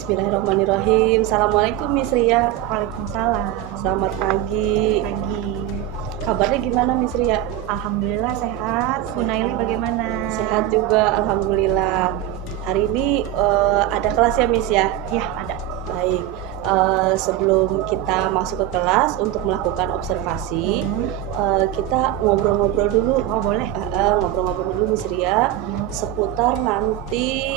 Bismillahirrahmanirrahim. Assalamualaikum Miss Ria. Waalaikumsalam. Selamat pagi. Pagi. Kabarnya gimana Miss Ria? Alhamdulillah sehat. Bu Naili bagaimana? Sehat juga, alhamdulillah. Hari ini ada kelas ya Miss ya? Ya, ada. Baik. Sebelum kita masuk ke kelas untuk melakukan observasi, kita ngobrol-ngobrol dulu. Oh, boleh. Ngobrol-ngobrol dulu Miss Ria seputar nanti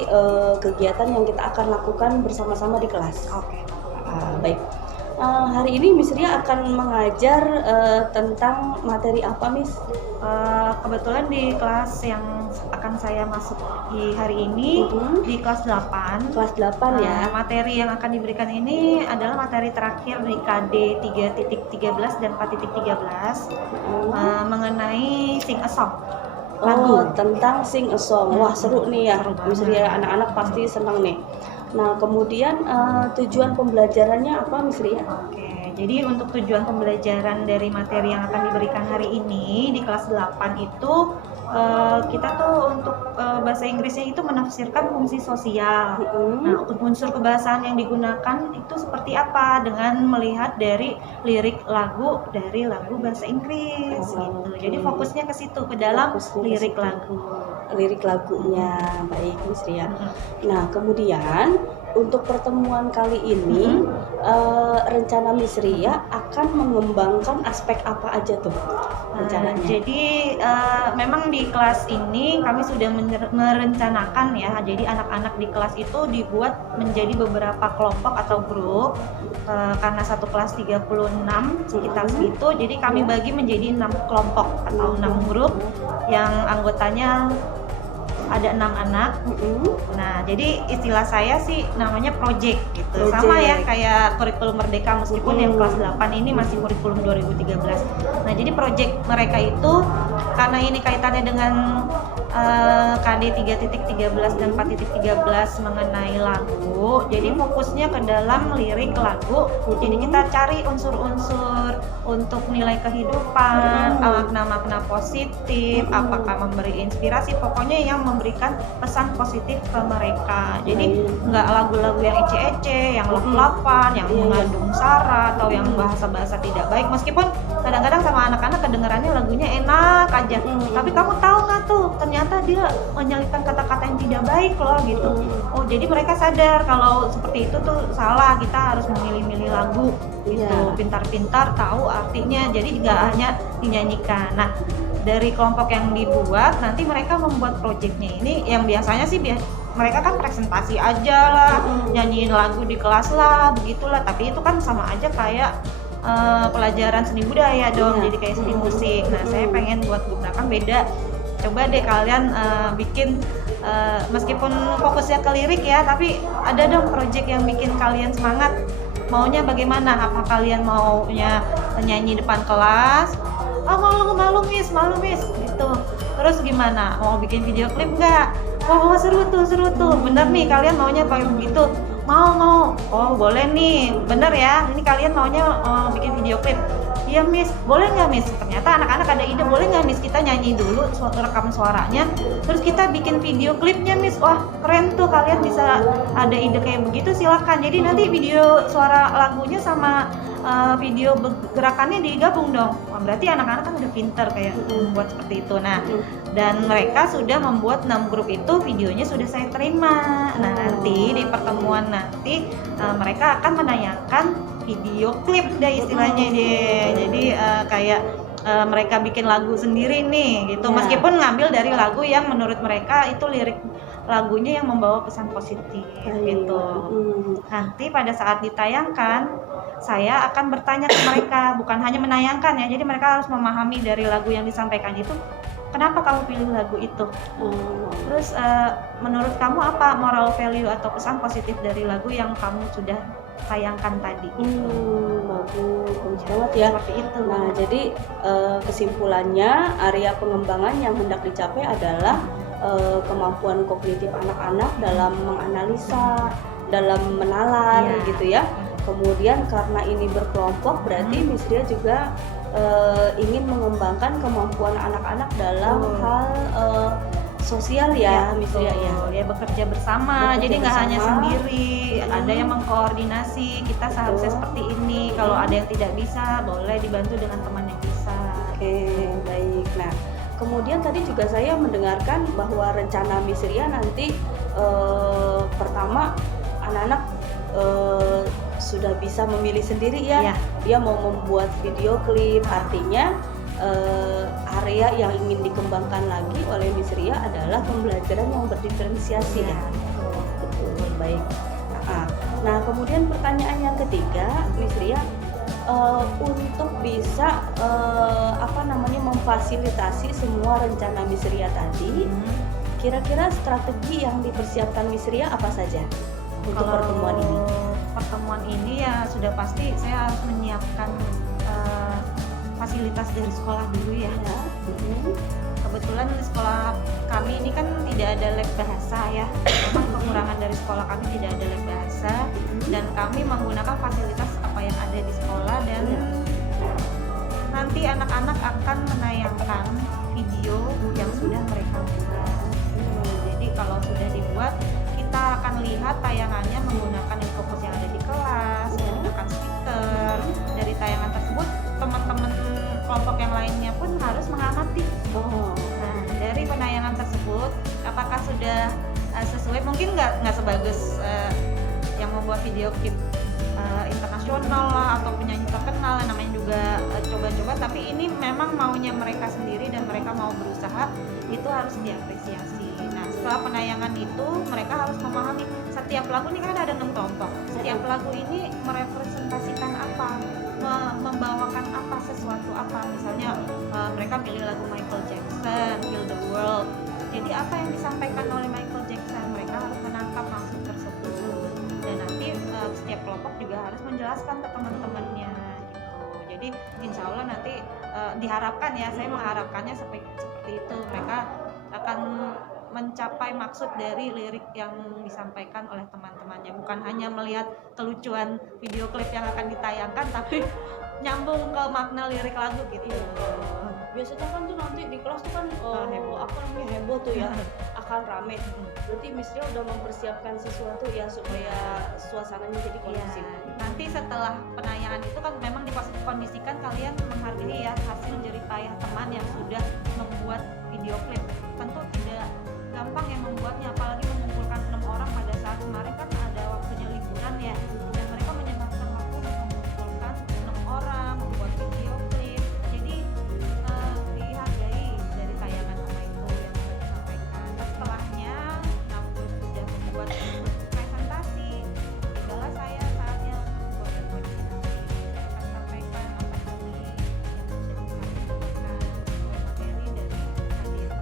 kegiatan yang kita akan lakukan bersama-sama di kelas. Oke. Baik. Hari ini Miss Ria akan mengajar tentang materi apa Miss? Kebetulan di kelas yang akan saya masuk di hari ini di kelas 8. Kelas 8 ya. Materi yang akan diberikan ini adalah materi terakhir di KD 3.13 dan 4.13 mengenai sing a song. Oh, tentang sing a song. Wah, seru nih ya. Seru Miss banget. Ria, anak-anak pasti senang nih. Nah, kemudian tujuan pembelajarannya apa Miss Ria? Oke, jadi untuk tujuan pembelajaran dari materi yang akan diberikan hari ini di kelas 8 itu kita tuh untuk bahasa Inggrisnya itu menafsirkan fungsi sosial. Nah, untuk unsur kebahasaan yang digunakan itu seperti apa dengan melihat dari lirik lagu dari lagu bahasa Inggris gitu. Jadi fokusnya ke situ, ke dalam lirik lagu. Lirik lagunya. Baik Miss Ria. Nah, kemudian untuk pertemuan kali ini rencana Miss Ria akan mengembangkan aspek apa aja tuh rencananya? Jadi memang di kelas ini kami sudah merencanakan ya. Jadi anak-anak di kelas itu dibuat menjadi beberapa kelompok atau grup karena satu kelas 36 sekitar segitu. Jadi kami bagi menjadi 6 kelompok atau 6 grup yang anggotanya ada 6 anak. Nah, jadi istilah saya sih namanya project gitu. Sama ya kayak kurikulum Merdeka meskipun yang kelas 8 ini masih kurikulum 2013. Nah, jadi project mereka itu karena ini kaitannya dengan KD 3.13 dan 4.13 mengenai lagu. Jadi fokusnya ke dalam lirik lagu. Jadi kita cari unsur-unsur untuk nilai kehidupan, makna-makna positif, apakah memberi inspirasi, pokoknya yang memberikan pesan positif ke mereka. Jadi nggak lagu-lagu yang ece-ece, yang lap-lapan, yang mengandung sara atau yang bahasa-bahasa tidak baik. Meskipun kadang-kadang sama anak-anak kedengarannya lagunya enak aja, tapi kamu tahu nggak tuh ternyata dia menyelipkan kata-kata yang tidak baik loh gitu. Oh, jadi mereka sadar kalau seperti itu tuh salah, kita harus memilih-milih lagu gitu, pintar-pintar tahu artinya, jadi nggak hanya dinyanyikan. Nah, dari kelompok yang dibuat nanti mereka membuat projectnya ini yang biasanya sih mereka kan presentasi aja lah, nyanyiin lagu di kelas lah, begitulah. Tapi itu kan sama aja kayak pelajaran seni budaya dong, jadi kayak seni musik. Nah, saya pengen buat gunakan beda. Coba deh kalian bikin meskipun fokusnya ke lirik ya, tapi ada dong project yang bikin kalian semangat. Maunya bagaimana? Apa kalian maunya nyanyi depan kelas? Oh, malu miss gitu. Terus gimana? Mau bikin video klip nggak? Oh, seru tuh. Bener nih, kalian maunya kayak begitu? Mau. Oh, boleh nih. Bener ya. Ini kalian maunya bikin video klip. Iya miss, boleh nggak miss? Ternyata anak-anak ada ide, boleh nggak miss kita nyanyi dulu, rekam suaranya, terus kita bikin video klipnya miss. Wah, keren tuh, kalian bisa ada ide kayak begitu, silakan. Jadi nanti video suara lagunya sama video gerakannya digabung dong. Wah, berarti anak-anak kan udah pinter kayak membuat seperti itu. Nah, dan mereka sudah membuat 6 grup itu, videonya sudah saya terima. Nah, nanti di pertemuan nanti mereka akan menayangkan video klip deh istilahnya deh. Jadi kayak mereka bikin lagu sendiri nih gitu. Meskipun ngambil dari lagu yang menurut mereka itu lirik lagunya yang membawa pesan positif gitu. Nanti pada saat ditayangkan saya akan bertanya ke mereka, bukan hanya menayangkan ya. Jadi mereka harus memahami dari lagu yang disampaikan itu, kenapa kamu pilih lagu itu? Terus menurut kamu apa moral value atau pesan positif dari lagu yang kamu sudah tayangkan tadi? Bagus banget ya. Seperti itu. Nah, jadi kesimpulannya area pengembangan yang hendak dicapai adalah kemampuan kognitif anak-anak dalam menganalisa, dalam menalar gitu ya. Kemudian karena ini berkelompok, berarti Miss Ria juga ingin mengembangkan kemampuan anak-anak dalam hal sosial ya, Miss Ria ya. Ya bekerja bersama, Bekerja jadi nggak hanya bersama. sendiri, ada yang mengkoordinasi, kita seharusnya Betul. seperti ini, kalau ada yang tidak bisa boleh dibantu dengan teman yang bisa. Oke, baik. Nah, kemudian tadi juga saya mendengarkan bahwa rencana Miss Ria nanti pertama anak-anak sudah bisa memilih sendiri ya. Iya. Dia mau membuat video klip, artinya area yang ingin dikembangkan lagi oleh Miss Ria adalah pembelajaran yang berdiferensiasi ya. Betul, baik. Nah, kemudian pertanyaan yang ketiga, Miss Ria, untuk bisa memfasilitasi semua rencana Miss Ria tadi, kira-kira strategi yang dipersiapkan Miss Ria apa saja untuk Kalau pertemuan ini? Pertemuan ini ya sudah pasti saya harus menyiapkan fasilitas dari sekolah dulu ya. Kebetulan di sekolah kami ini kan tidak ada lab bahasa ya. Memang kekurangan dari sekolah kami tidak ada lab bahasa, dan kami menggunakan fasilitas apa yang ada di sekolah, dan nanti anak-anak akan menayangkan video yang sudah mereka buat. Jadi kalau sudah dibuat, kita akan lihat tayangannya menggunakan infocus yang ada di kelas, menggunakan speaker. Dari tayangan tersebut, teman-teman kelompok yang lainnya pun harus mengamati. Nah, dari penayangan tersebut, apakah sudah sesuai? Mungkin nggak sebagus yang membuat video klip internasional lah, atau penyanyi terkenal, namanya juga coba-coba, tapi ini memang maunya mereka sendiri dan mereka mau berusaha, itu harus diapresiasi. Nah, setelah penayangan itu mereka harus memahami setiap lagu ini kan ada 6 kelompok, setiap lagu ini merepresentasikan apa, membawakan apa, sesuatu apa. Misalnya mereka pilih lagu Michael Jackson, Heal the World, jadi apa yang disampaikan oleh Michael Jackson, mereka harus menangkap maksud tersebut, dan nanti setiap kelompok juga harus menjelaskan ke teman-temannya gitu. Jadi insya Allah nanti diharapkan ya, saya mengharapkannya seperti itu, mereka akan mencapai maksud dari lirik yang disampaikan oleh teman-temannya, bukan hanya melihat kelucuan video klip yang akan ditayangkan, tapi nyambung ke makna lirik lagu gitu. Biasanya kan tuh nanti di kelas tuh kan heboh tuh ya, akan rame. Berarti Miss Ria udah mempersiapkan sesuatu ya supaya suasananya jadi kondusif. Nanti setelah penayangan itu kan memang dikondisikan kalian menghargai ya hasil jerih payah teman yang sudah membuat video klip. Tentu tidak gampang yang membuatnya, apalagi mengumpulkan 6 orang pada saat kemarin kan ada waktunya liburan ya, dan mereka menyempatkan waktu untuk mengumpulkan 6 orang membuat video klip. Jadi dihargai dari tayangan apa itu yang sudah disampaikan. Dan setelahnya Nampul sudah membuat presentasi, tinggallah saya saatnya membuat presentasi. Saya akan sampaikan apa tadi yang sudah disampaikan sesuai materi dari tadi yang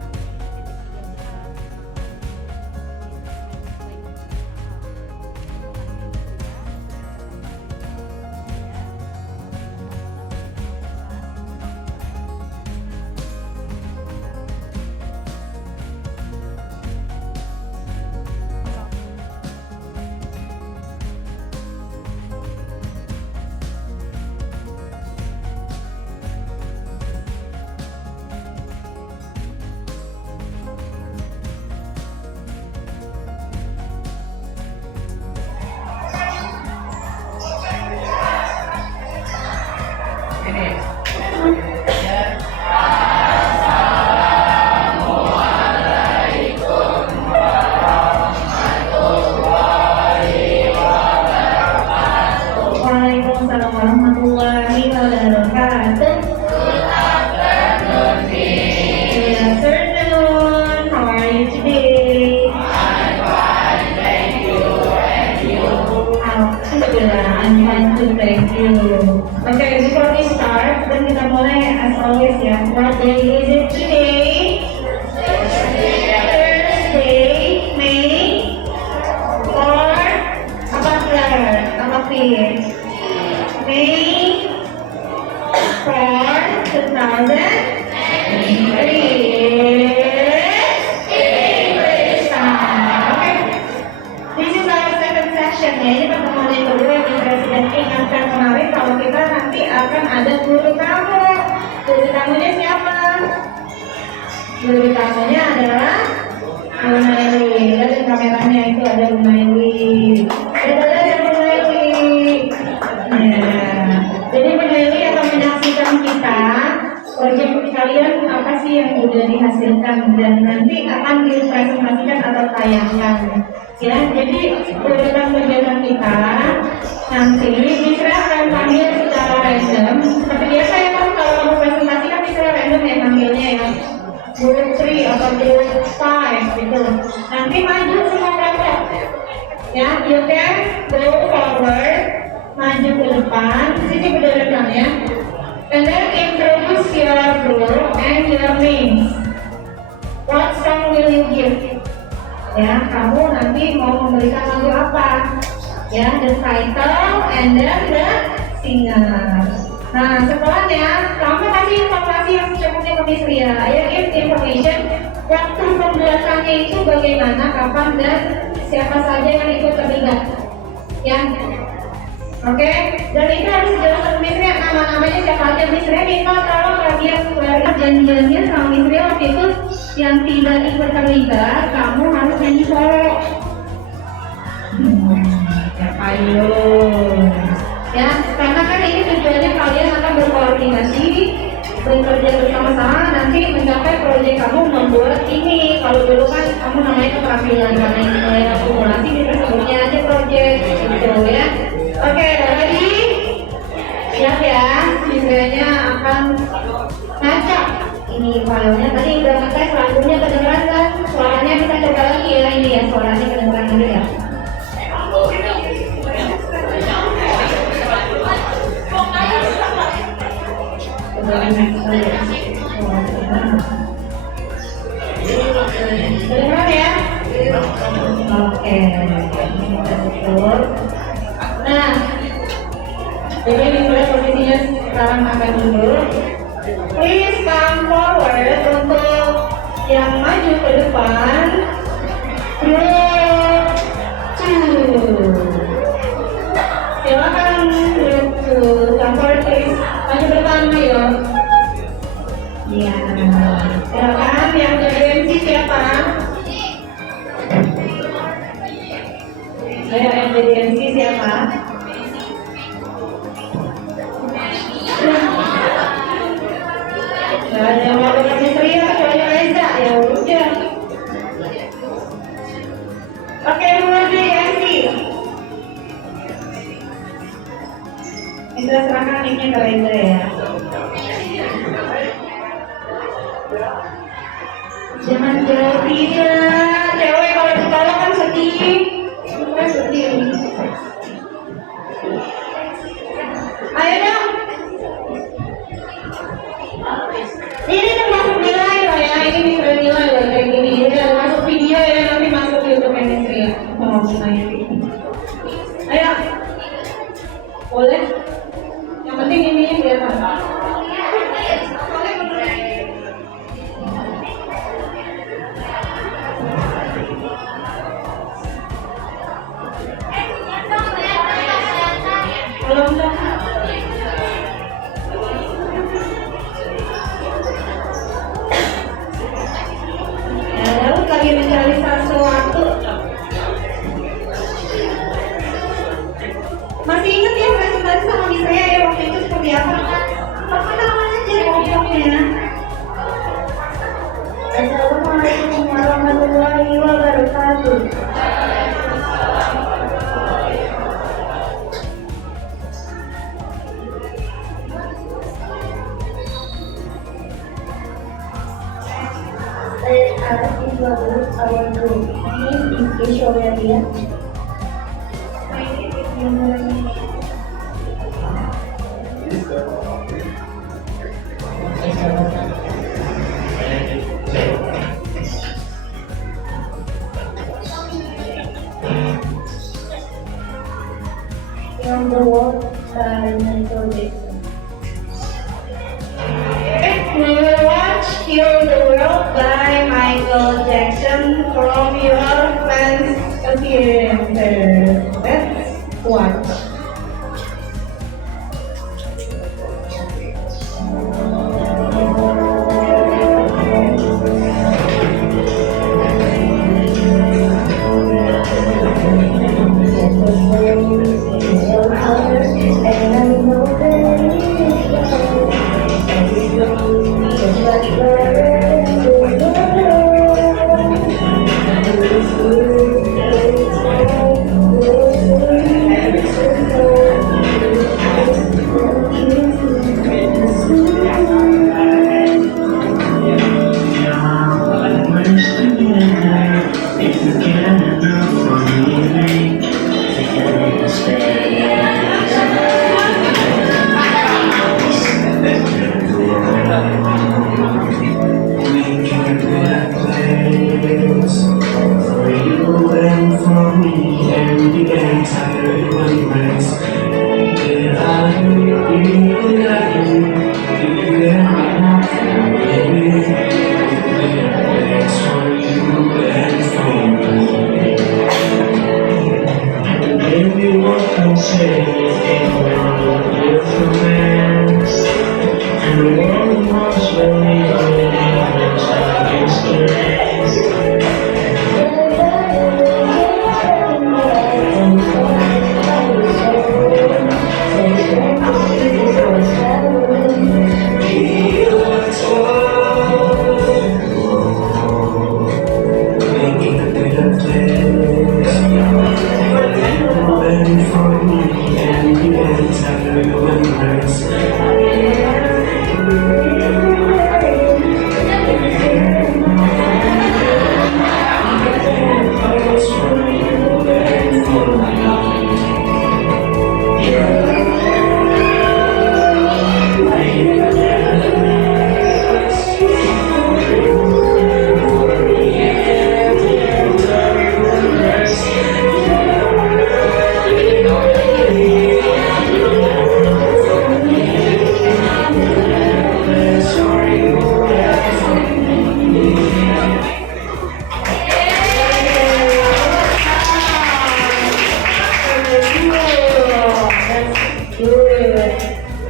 Waalaikumsalam warahmatullahi wabarakatuh. Good afternoon. How are you today? Alhamdulillah, I'm fine too, thank you. Okay, before we start, dan kita mulai as always ya. What day is it today? Thursday, May 4. Apa clear? Apa clear? May 4, 2023. Okay. This is our second session ya. Ini pertemuan yang kedua yang Presiden ingatkan kemarin kalau kita nanti akan ada guru tamu. Guru tamunya siapa? Guru tamunya adalah Bu Naili. Lihat kameranya itu ada Bu Naili. Ada Bu Naili. Nah, jadi Bu Naili akan menyaksikan kita proyek kalian apa sih yang sudah dihasilkan dan nanti akan dipresentasikan atau tayangkan. Ya, jadi program kegiatan kita nanti Misra akan panggil secara random. Seperti biasa ya kan kalau kamu presentasi kan Misra random ya panggilnya ya. Group 3 atau group 5 gitu. Nanti maju semua kelompok. Ya, you can go forward, maju ke depan, sini berdekatan ya. And then introduce your group and your names. What song will you give? Ya, kamu nanti mau memberikan lagu apa? Ya, the title and then the singer. Nah, setelahnya kamu kasih informasi yang secukupnya ke Miss Ria. Ya, give information. Waktu pembuatannya itu bagaimana, kapan dan siapa saja yang ikut terlibat. Ya, oke. Dan itu harus dijelaskan ke Miss Ria. Nama-namanya siapa aja. Miss Ria minta kalau kalian janjiannya sama Miss Ria waktu itu yang tidak ikut terlibat, kamu harus nyanyi solo. Ayo. Ya, karena kan ini tujuannya kalian akan berkoordinasi, bekerja bersama-sama, nanti mencapai proyek kamu membuat ini. Kalau dulu kan kamu namanya keterampilan, karena ini mulai akumulasi, kita sebutnya aja proyek, gitu ya. Oke, ready? Siap ya, misalnya akan ngacak ini filenya. Tadi udah ngetes lagunya kedengeran kan? Suaranya bisa coba lagi ya, ini ya, suaranya kedengeran dulu ya. Kedengeran ya? Oke, betul. Nah, jadi dimulai posisinya sekarang akan dulu. Please come forward untuk yang maju ke depan. Group 2. Silakan group 2. Come forward please. Maju ke depan, ayo. Iya. Silakan yang jadi MC siapa? Ayo yang jadi MC siapa? Ada yang mau dengan Misri kecuali Reza, ya udah. Oke, mulai MC. Kita serahkan mic-nya ke Reza ya. Jangan jauh tidak, cewek kalau ditolak kan sedih. Kita sedih. Ayo dong. Ini termasuk nilai loh ya, ini bisa nilai loh kayak gini. Ini ada masuk video ya, nanti masuk di YouTube Ministry ya. Oh, ayo, boleh? Yang penting ini kelihatan. Belum dong. Lagi mencari sesuatu. Masih ingat ya presentasi sama Miss Ria ya waktu itu seperti apa? Perkenalan aja ngomongnya. Assalamualaikum warahmatullahi wabarakatuh. Our group name is Aishwarya. My name is Yamurani. From the world by Michael Jackson. We will watch Heal the World by Michael Jackson from your fans appearance. Let's watch. Good.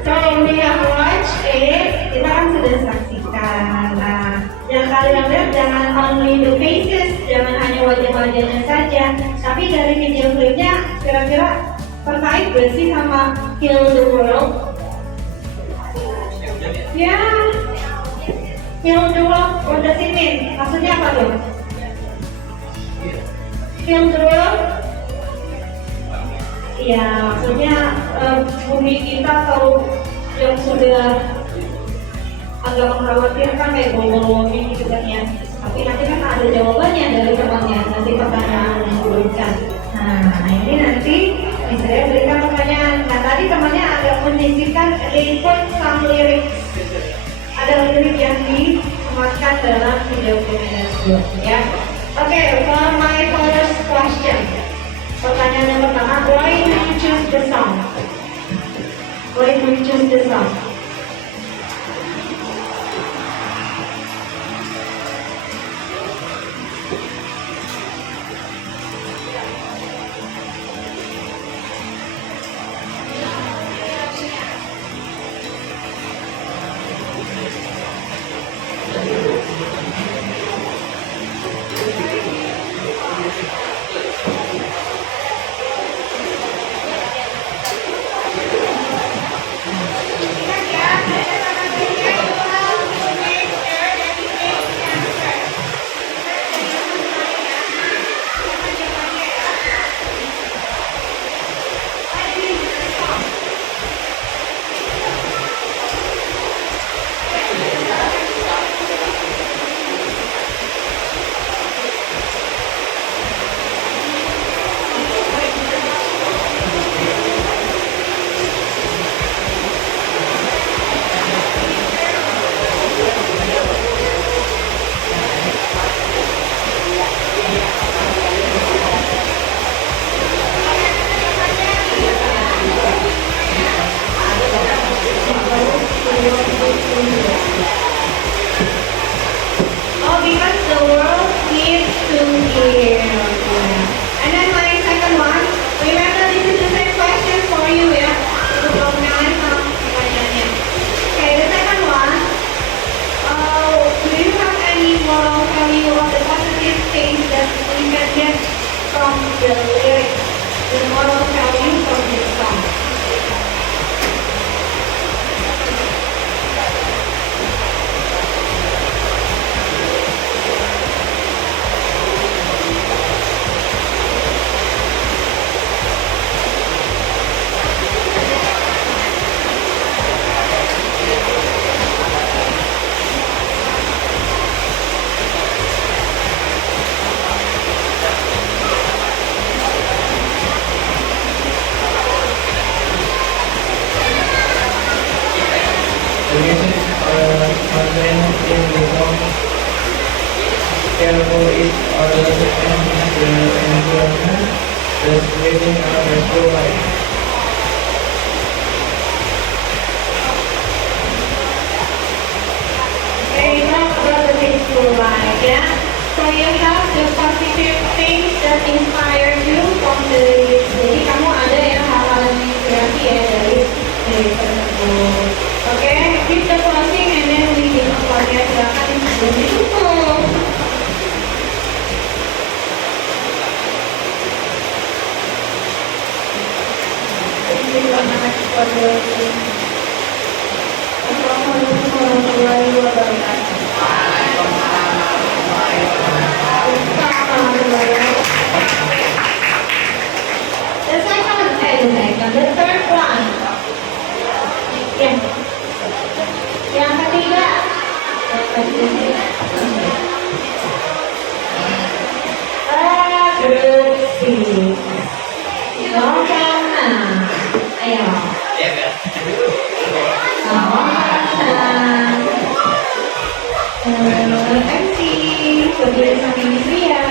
So we have watched it. Kita kan sudah saksikan. Nah, yang kalian lihat jangan only the faces, jangan hanya wajah-wajahnya saja, tapi dari video klipnya kira-kira terkait gak sih sama Heal the World? Ya, Heal the World, what does it mean? Maksudnya apa tuh? Heal the World? Iya, maksudnya bumi kita atau yang sudah agak mengkhawatirkan kayak global warming gitu kan ya. Tapi nanti kan ada jawabannya dari temannya, nanti pertanyaan yang diberikan. Nah, ini nanti saya berikan pertanyaan. Nah, tadi temannya agak menyisihkan input some lyrics. Ada lirik yang disematkan dalam video klipnya ya. Oke, for my first question. Pertanyaan yang pertama, why do you choose the song? Why do you choose the song? Oh, because the world needs to hear. And then my second one, remember this is the same question for you ya. Untuk pertanyaan sama pertanyaannya. Okay, the second one, do you have any moral value of the positive things that we can get from the lyrics? The moral value from this song. Careful each other and the environment, thus living a peaceful life. Okay, talk about the peaceful life, yeah? So you have the positive things that inspire you from the lyrics. Jadi kamu ada yang hal-hal yang inspirasi ya dari lyrics tersebut. Oke, keep the closing and then we begin podcast. Silakan ditutup. Assalamualaikum warahmatullahi wabarakatuh. The third one. Yeah. Yang ketiga. Group C. Nongkrongna. Ayo. MC berdiri samping Ria.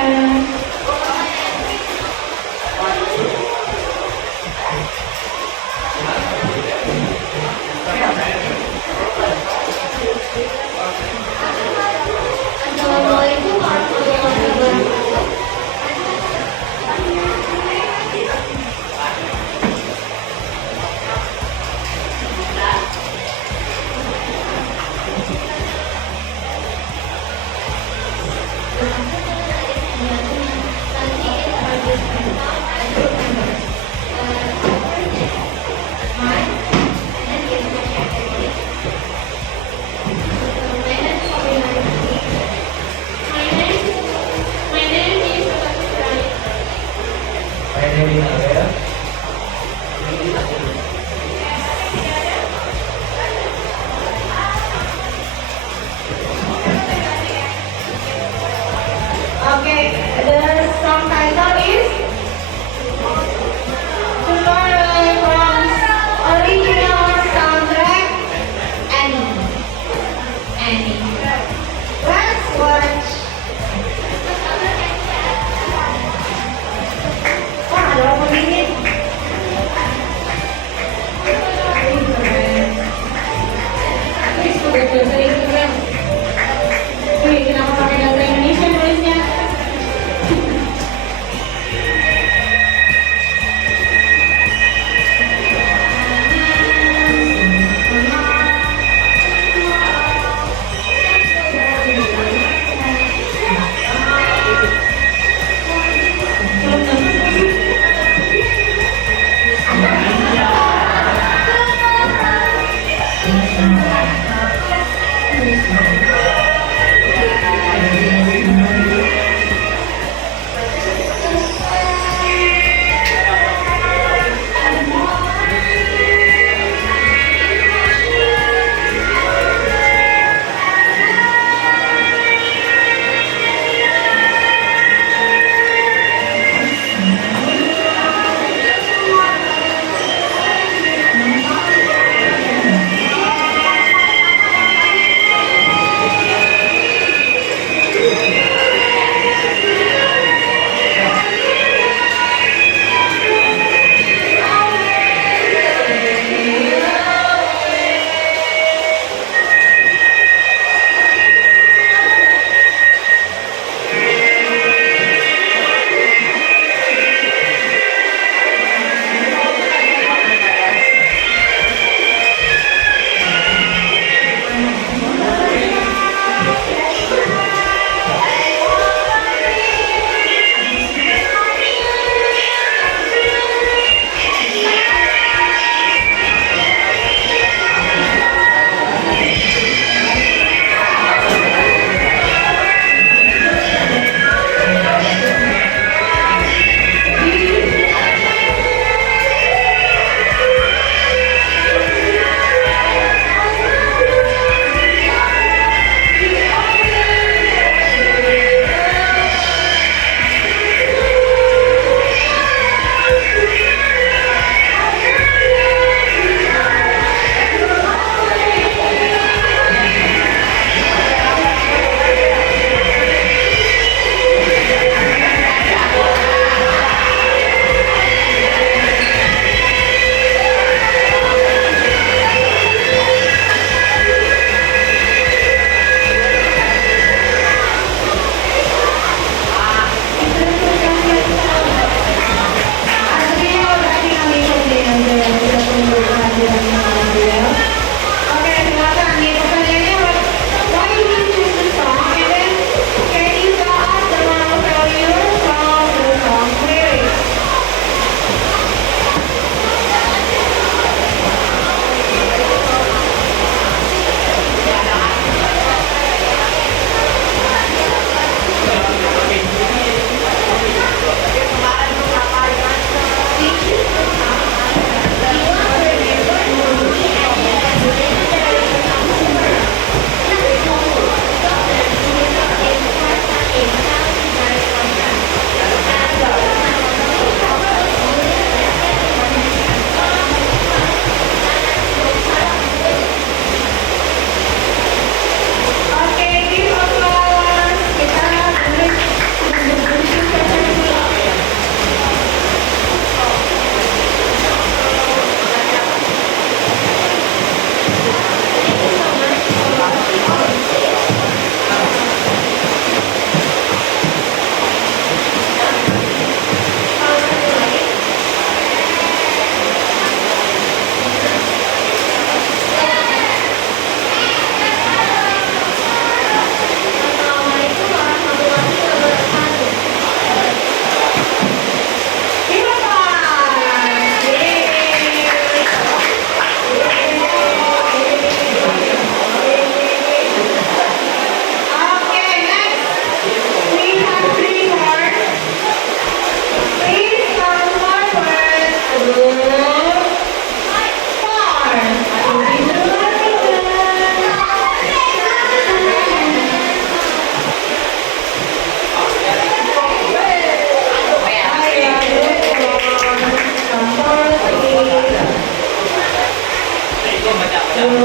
Kalau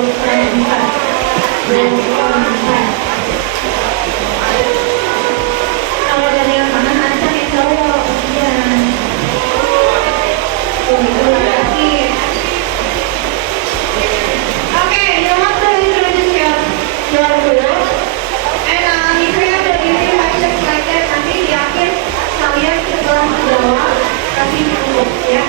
dari yang kanan acak yang cowok, iya. Itu lagi. Okay, you want to introduce your group, and if you have the easy questions like that, nanti di akhir kalian setelah menjawab kasih cukup ya.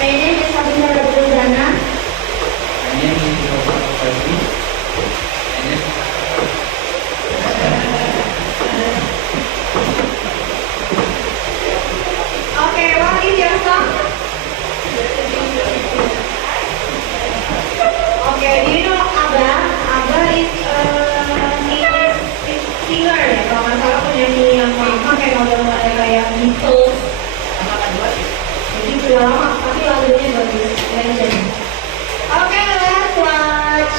Ini bisa ada perdana. My name is Muhammad Fazli. And then Okay, what is your song? Okay, do you know Abba? Abba is English singer ya, kalau nggak salah penyanyi yang lama kayak model-model kayak Beatles. Jadi sudah lama, tapi lagunya bagus. Legend. Okay, let's watch.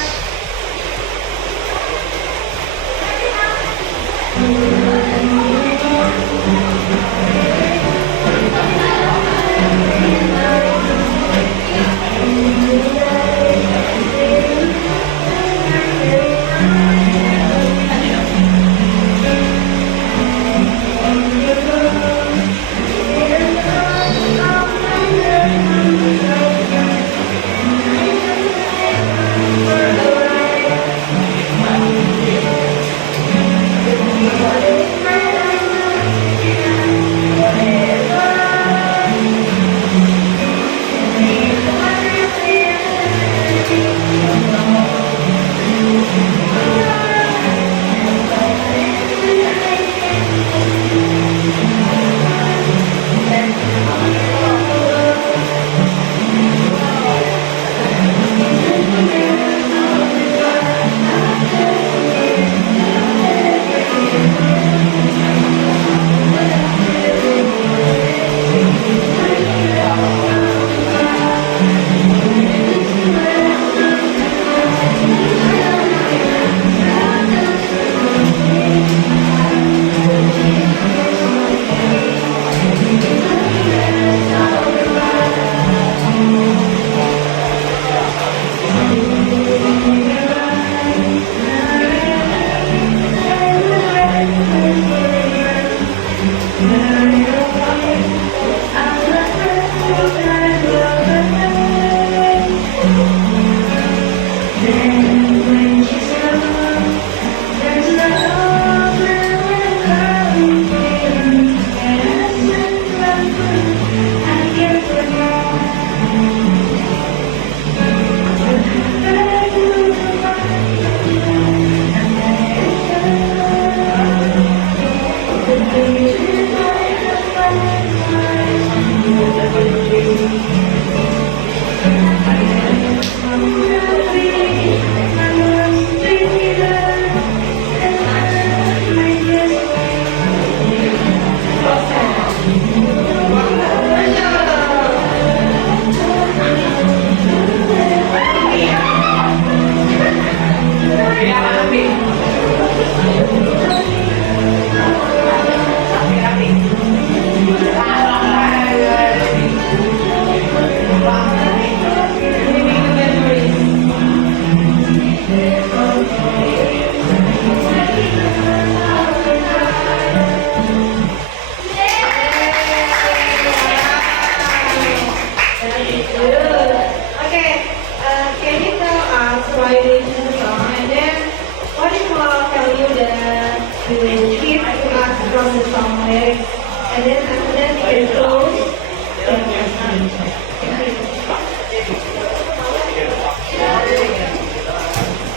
from the song lyrics, and then after that you can close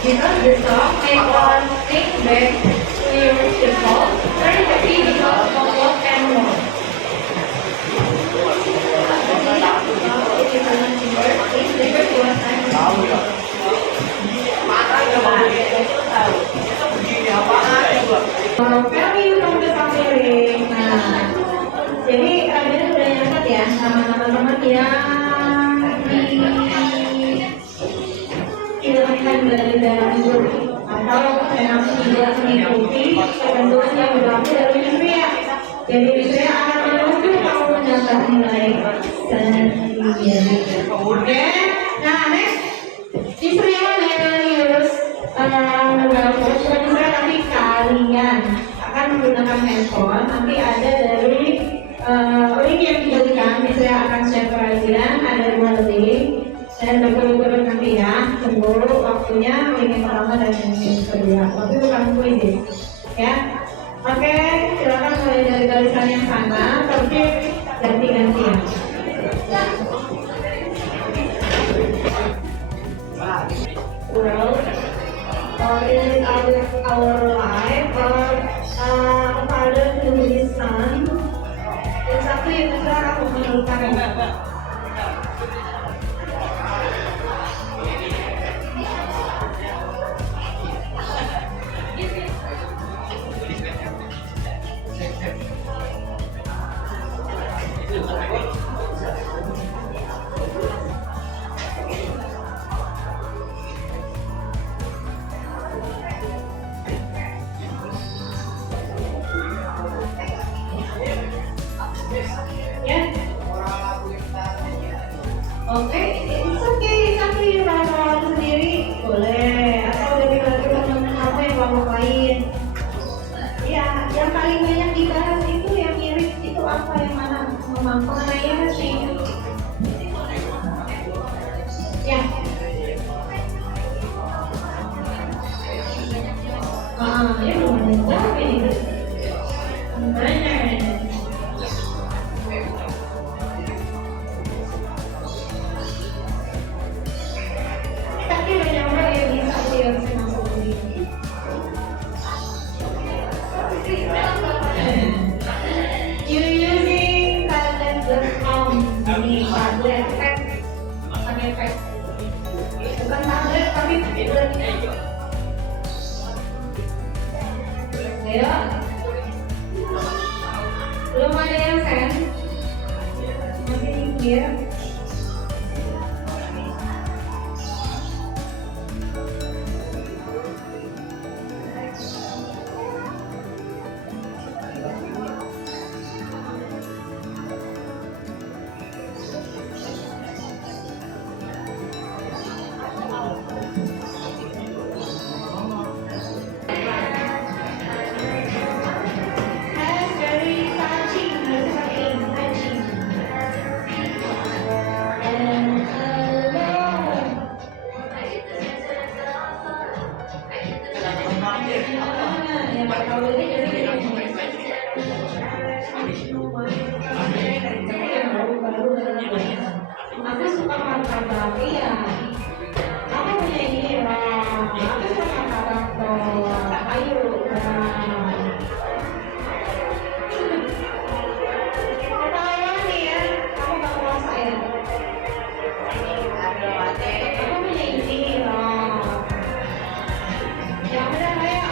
because the song make one think back to your default, very happy because of love and more. If you want to work, please refer to us time. Value from the family. Nah, jadi dia sudah nyatet ya sama teman-teman yang dihilangkan dari dalam grup atau yang tidak mengikuti ketentuan yang berlaku dari Wisria. Jadi Wisria akan menunjuk kamu mendapat nilai sendiri. Oke. Nah, next. Wisria values tapi kalian akan menggunakan handphone. Nanti ada dari link yang diberikan, saya akan share ke kalian. Ada 2 link dan berturut-turut nanti ya. Tunggu waktunya, link yang pertama dan link yang kedua. Tapi bukan quiz ya. Oke, silakan mulai dari barisan yang sama, tapi ganti-gantian. Well, in our life, a father to his son. Yang satu yang terserah aku menurutkan. Oke, it's okay, tapi kalau sendiri boleh, atau dari teman-teman kamu yang kelompok lain. Ya, yang paling banyak dibahas itu yang mirip itu apa, yang mana? Mengenai sih. Ya. Ya belum jawab ini. Banyak. Bukan tablet tapi tablet. Ayo. Belum ada yang send. Masih mikir. Aku suka martabak, iya. Aku punya ini, aku suka martabak. Ayo, ketawa nih ya, kamu gak puasa ya? Aku punya ini, yang benar kayak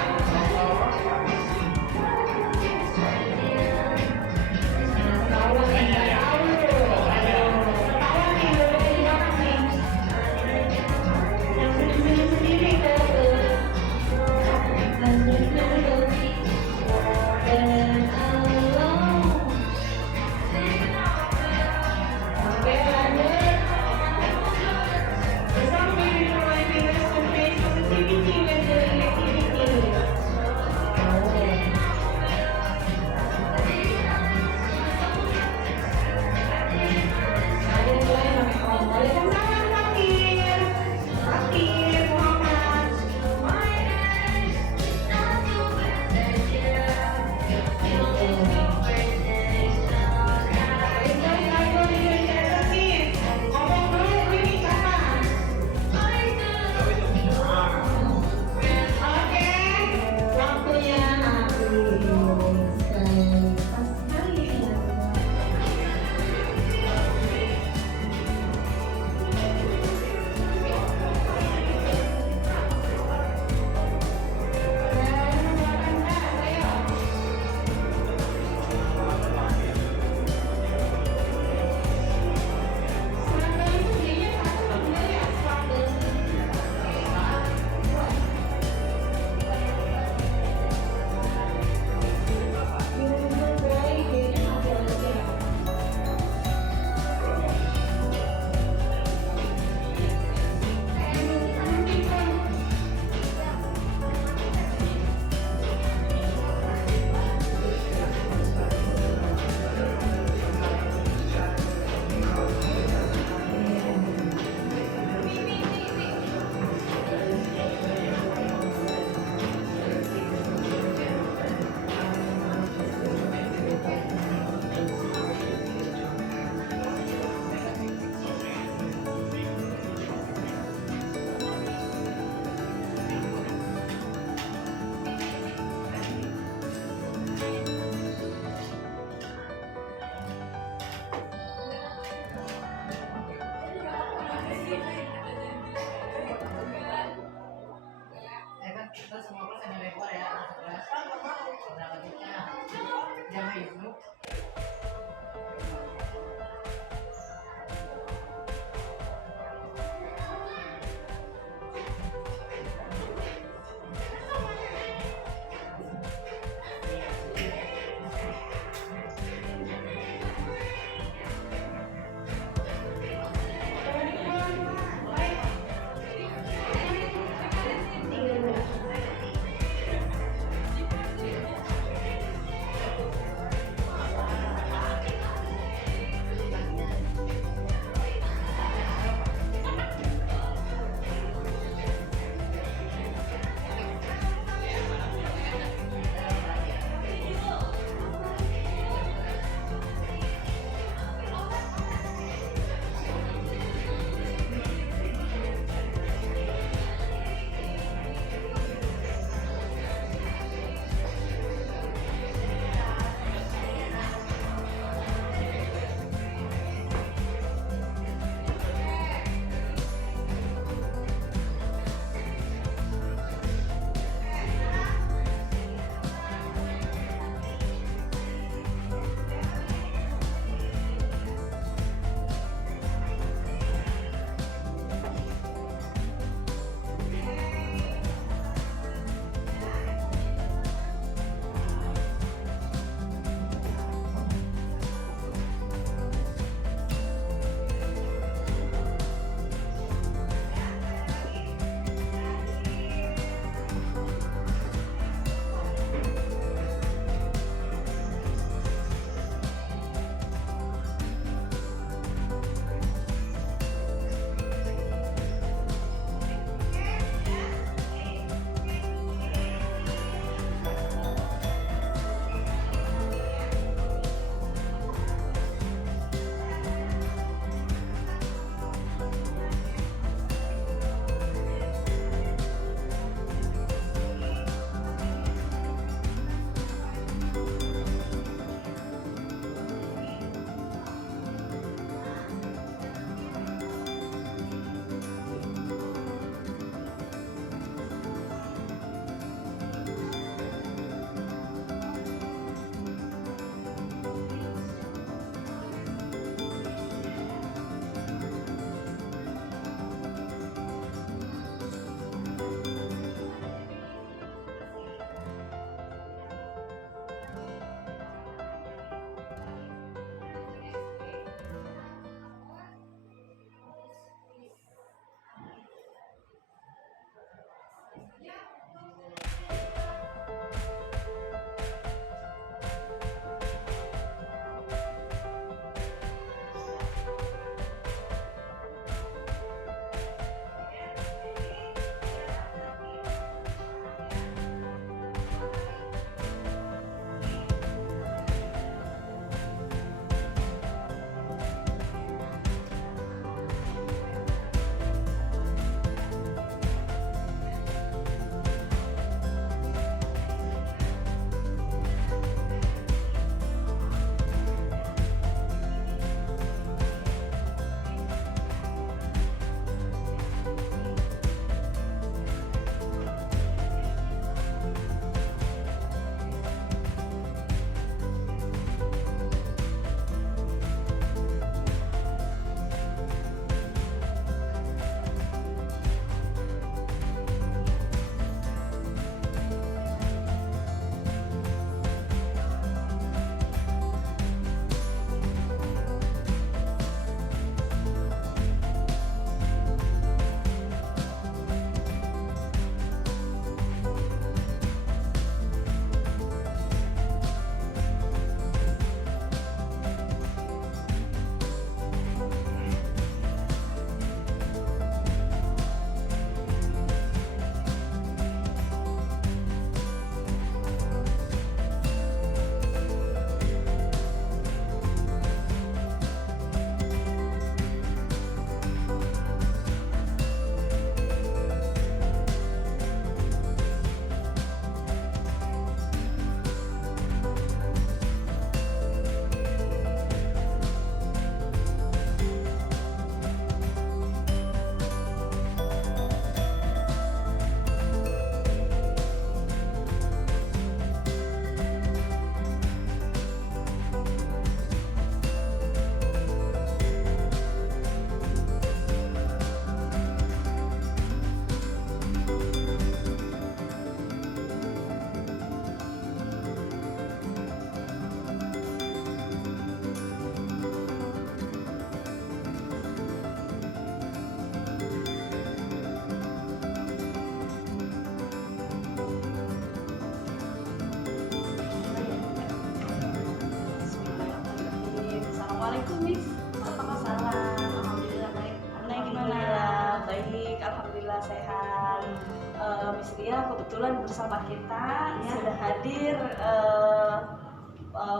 Miss Ria kebetulan bersama kita sudah hadir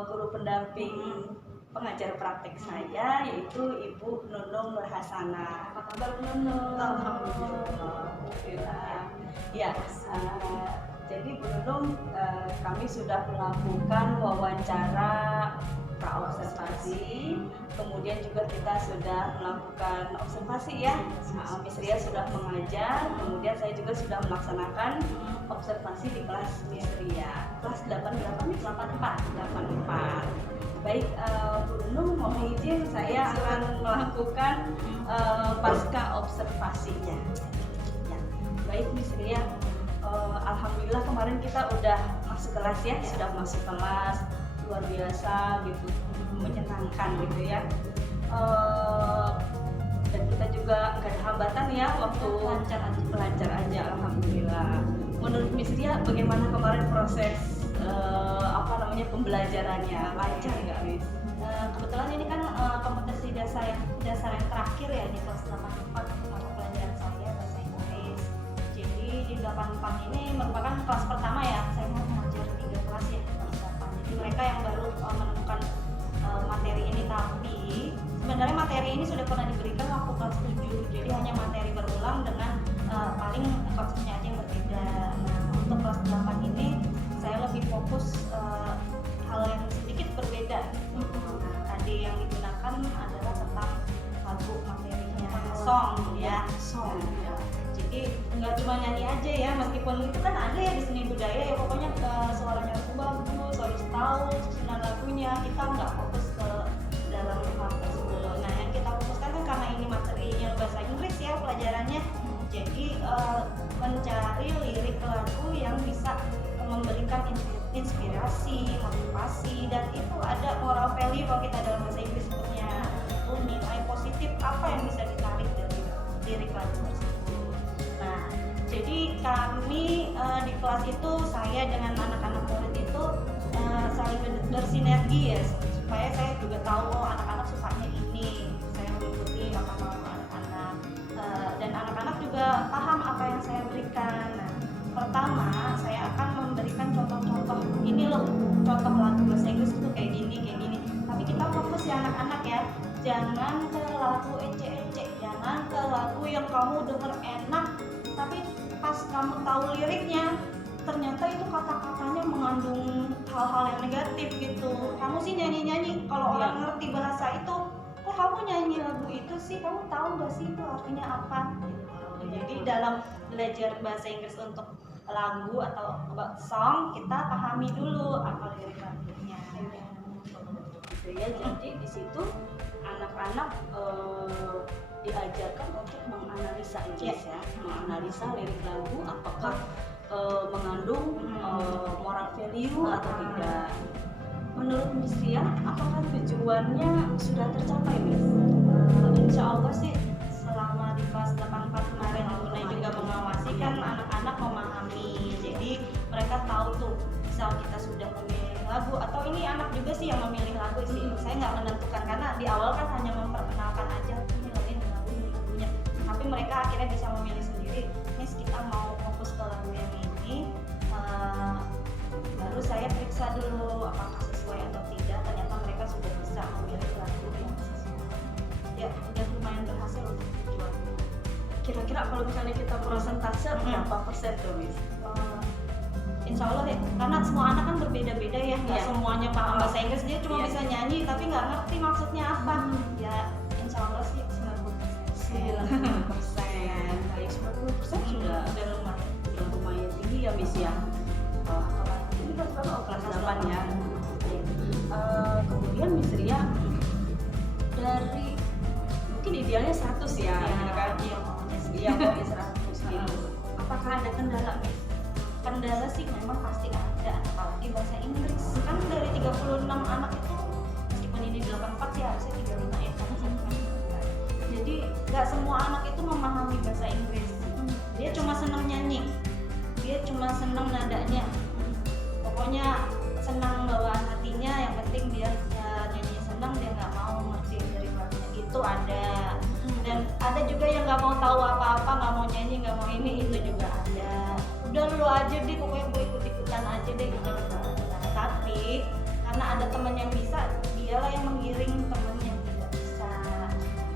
guru pendamping pengajar praktek saya, yaitu Ibu Nunung Nur Hasanah. Apa kabar Bu Nunung? Alhamdulillah. Ya, jadi Bu Nunung, kami sudah melakukan wawancara praobservasi, kemudian juga kita sudah melakukan observasi ya. Miss Ria sudah mengajar, kemudian saya juga sudah melaksanakan observasi di kelas Miss Ria, kelas 84. Baik, Bu Nunung, mohon izin saya akan melakukan pasca observasinya. Ya. Baik Miss Ria, alhamdulillah kemarin kita udah masuk kelas ya, sudah masuk kelas, luar biasa gitu, menyenangkan gitu ya. Dan kita juga nggak ada hambatan ya, waktu lancar aja alhamdulillah. Menurut Miss Ria bagaimana kemarin proses pembelajarannya, lancar nggak Miss? Kebetulan ini kan kompetensi dasar yang terakhir ya di kelas 84 mata pelajaran saya bahasa Inggris. Jadi di 84 ini merupakan kelas pertama ya, saya mau mengajar 3 kelas ya kelas 8. Jadi mereka yang baru menemukan materi ini, tapi sebenarnya materi ini sudah pernah diberikan waktu kelas 7. Jadi hanya materi berulang dengan paling konsepnya aja yang berbeda. Nah, untuk kelas 8 ini saya lebih fokus hal yang sedikit berbeda. Nah, tadi yang digunakan adalah tentang lagu, materinya song ya, song. Jadi nggak cuma nyanyi aja ya, meskipun itu kan ada ya di seni budaya ya, pokoknya suaranya bagus, harus tahu susunan lagunya. Kita nggak fokus ke dalam hal tersebut. Nah, yang kita fokuskan kan karena ini materinya bahasa Inggris ya pelajarannya, jadi mencari lirik lagu yang bisa memberikan inspirasi, motivasi, dan itu ada moral value kalau kita dalam bahasa Inggris punya nilai positif apa yang bisa ditarik dari lirik lagu tersebut. Nah, jadi kami di kelas itu, saya dengan anak-anak murid itu saling bersinergi ya, supaya saya juga tahu anak-anak sukanya ini, saya mengikuti apa mau anak-anak, dan anak-anak juga paham apa yang saya berikan. Nah, pertama saya akan memberikan contoh-contoh, ini loh contoh lagu bahasa Inggris itu kayak gini, tapi kita fokus ya anak-anak ya, jangan ke lagu ecek-ecek, jangan ke lagu yang kamu denger enak tapi pas kamu tahu liriknya ternyata itu kata-katanya mengandung hal-hal yang negatif gitu. Kamu sih nyanyi-nyanyi, kalau orang ngerti bahasa itu, kok kamu nyanyi lagu itu sih, kamu tahu gak sih itu artinya apa gitu. Jadi dalam belajar bahasa Inggris untuk lagu atau song, kita pahami dulu apa lirik lagunya. Gitu ya, jadi di situ anak-anak diajarkan untuk menganalisa Inggris ya, menganalisa lirik lagu apakah mengandung moral value atau tidak. Menurut Miss Ria, apakah tujuannya sudah tercapai, Miss? Insya Allah sih selama di kelas 84 kemarin Luna juga mengawasi kan anak-anak memahami, jadi mereka tahu tuh misal kita sudah memilih lagu, atau ini anak juga sih yang memilih lagu sih, saya nggak menentukan karena di awal kan hanya memperkenalkan aja ini lagunya, tapi mereka akhirnya bisa memilih sendiri. Miss, kita mau fokus ke lagu yang ini, baru saya periksa dulu apakah sesuai atau tidak. Ternyata mereka sudah bisa memilih lagu yang sesuai. Ya, udah lumayan berhasil untuk tujuan. Kira-kira kalau misalnya kita persentase berapa persen tuh, Miss? Insya Allah ya, karena semua anak kan berbeda-beda ya, nggak semuanya paham bahasa Inggris, dia cuma bisa nyanyi tapi nggak ngerti maksudnya apa. Ya, Insya Allah sih 90%. Baik, 90% sudah lumayan tinggi ya, Miss ya. Ini kelas berapa? Oh, kelas 8 ya. Kemudian Miss Ria, dari mungkin idealnya 100 ya, kan? Iya, maunya 100 gitu. Apakah ada kendala, Miss? Kendala sih memang pasti ada, apalagi bahasa Inggris. Kan dari 36 anak itu, meskipun ini 84 sih harusnya 35 ya. Jadi nggak semua anak itu memahami bahasa Inggris. Dia cuma senang nyanyi, dia cuma senang nadanya. Pokoknya senang bawaan hatinya, yang penting dia nyanyi senang, dia nggak mau ngerti dari lagunya. Itu ada. Dan ada juga yang nggak mau tahu apa-apa, nggak mau nyanyi, nggak mau ini, itu juga ada. Udah dulu aja deh, pokoknya gue ikut-ikutan aja deh gitu. Nah, tapi karena ada teman yang bisa, dialah yang menggiring teman yang tidak bisa,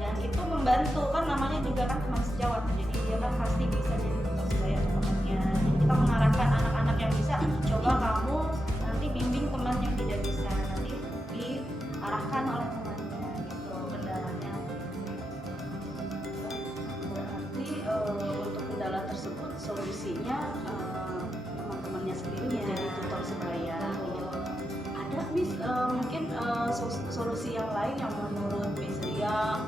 dan itu membantu kan, namanya juga kan teman sejawat, jadi dia kan pasti bisa jadi tutor sebaya untuk temannya. Jadi kita mengarahkan anak-anak yang bisa, coba kamu nanti bimbing teman yang tidak bisa, nanti diarahkan oleh temannya gitu kendalanya. Berarti untuk kendala tersebut solusinya teman-temannya sendiri menjadi tutor sebaya. Ada Miss mungkin solusi yang lain yang menurut Miss Ria